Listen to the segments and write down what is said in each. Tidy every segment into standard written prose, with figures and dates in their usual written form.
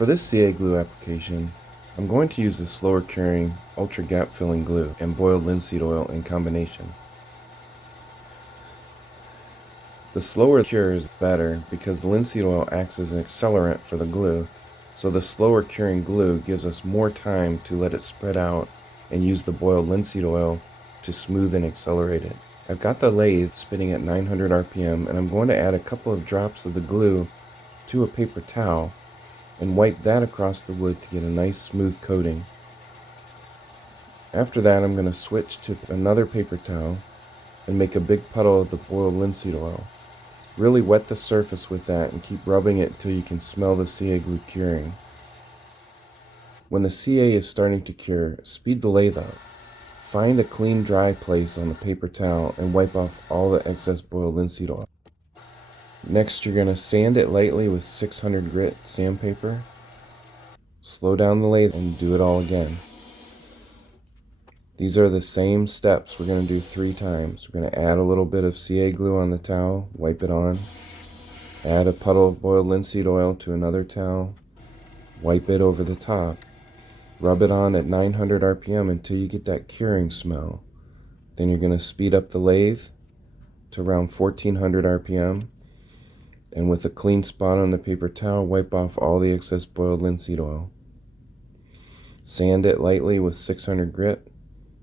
For this CA glue application, I'm going to use the slower curing ultra gap filling glue and boiled linseed oil in combination. The slower cure is better because the linseed oil acts as an accelerant for the glue, so the slower curing glue gives us more time to let it spread out and use the boiled linseed oil to smooth and accelerate it. I've got the lathe spinning at 900 RPM and I'm going to add a couple of drops of the glue to a paper towel and wipe that across the wood to get a nice smooth coating. After that, I'm going to switch to another paper towel and make a big puddle of the boiled linseed oil. Really wet the surface with that and keep rubbing it until you can smell the CA glue curing. When the CA is starting to cure, speed the lathe up. Find a clean, dry place on the paper towel and wipe off all the excess boiled linseed oil. Next, you're going to sand it lightly with 600 grit sandpaper. Slow down the lathe and do it all again. These are the same steps we're going to do 3 times. We're going to add a little bit of CA glue on the towel, wipe it on. Add a puddle of boiled linseed oil to another towel, wipe it over the top. Rub it on at 900 RPM until you get that curing smell. Then you're going to speed up the lathe to around 1400 RPM. And with a clean spot on the paper towel, wipe off all the excess boiled linseed oil. Sand it lightly with 600 grit.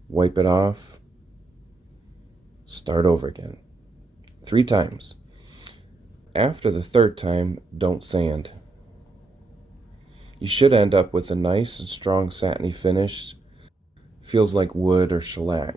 Wipe it off, start over again. 3 times. After the 3rd time, don't sand. You should end up with a nice and strong satiny finish. Feels like wood or shellac.